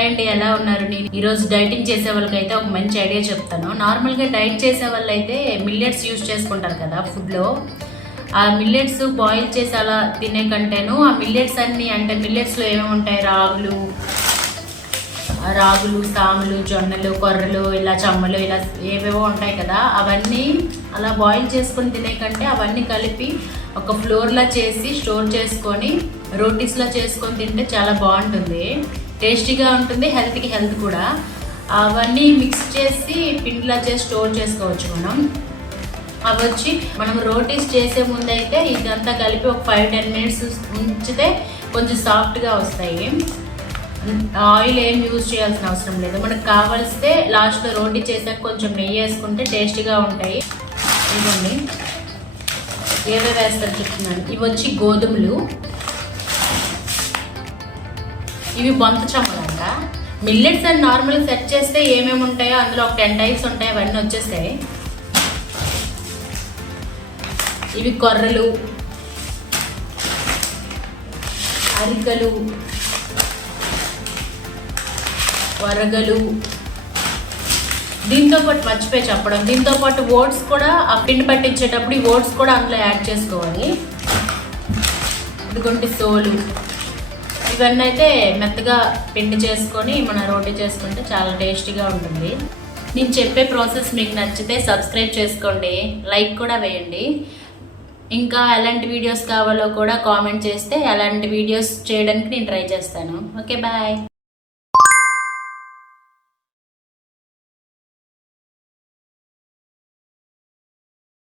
Hi అండి, ఎలా ఉన్నారు? నేను ఈరోజు డైటింగ్ చేసే వాళ్ళకైతే ఒక మంచి ఐడియా చెప్తాను. నార్మల్గా డైట్ చేసే వాళ్ళు అయితే మిల్లెట్స్ యూజ్ చేసుకుంటారు కదా ఫుడ్లో. ఆ మిల్లెట్స్ బాయిల్ చేసి అలా తినే కంటేను ఆ మిల్లెట్స్ అన్ని అంటే మిల్లెట్స్లో ఏమేమి ఉంటాయి, రాగులు, సాములు, జొన్నలు, కొర్రలు, ఇలా చమ్మలు, ఇలా ఏవేవో ఉంటాయి కదా, అవన్నీ అలా బాయిల్ చేసుకొని తినే కంటే అవన్నీ కలిపి ఒక ఫ్లోర్లా చేసి స్టోర్ చేసుకొని రోటీస్లో చేసుకొని తింటే చాలా బాగుంటుంది, టేస్టీగా ఉంటుంది, హెల్త్కి హెల్త్ కూడా. అవన్నీ మిక్స్ చేసి పిండిలా చేసి స్టోర్ చేసుకోవచ్చు మనం. అవి వచ్చి మనం రోటీస్ చేసే ముందు అయితే ఇదంతా కలిపి ఒక 5-10 మినిట్స్ ఉంచితే కొంచెం సాఫ్ట్గా వస్తాయి. ఆయిల్ ఏం యూజ్ చేయాల్సిన అవసరం లేదు. మనకు కావాల్స్తే లాస్ట్లో రోటీ చేసాక కొంచెం నెయ్యి వేసుకుంటే టేస్టీగా ఉంటాయి. ఇవ్వండి ఏవే వేస్తారు చెప్తున్నాను. ఇవి వచ్చి గోధుమలు, ఇవి బొంత చమ్మలంట. మిల్లెట్స్ అని నార్మల్గా సెర్చ్ చేస్తే ఏమేమి ఉంటాయో అందులో ఒక 10 టైప్స్ ఉంటాయి, అవన్నీ వచ్చేస్తాయి. ఇవి కొర్రలు, అరికలు, వరగలు. దీంతో పాటు మర్చిపోయి చెప్పడం, దీంతో పాటు ఓట్స్ కూడా ఆ పిండి పట్టించేటప్పుడు ఈ ఓట్స్ కూడా అందులో యాడ్ చేసుకోవాలి. ఇదిగోండి సోలు. ఇవన్నీ అయితే మెత్తగా పిండి చేసుకొని మన రోటీ చేసుకుంటే చాలా టేస్టీగా ఉంటుంది. నేను చెప్పే ప్రాసెస్ మీకు నచ్చితే సబ్స్క్రైబ్ చేసుకోండి, లైక్ కూడా వేయండి. ఇంకా ఎలాంటి వీడియోస్ కావాలో కూడా కామెంట్ చేస్తే అలాంటి వీడియోస్ చేయడానికి నేను ట్రై చేస్తాను. Okay, bye.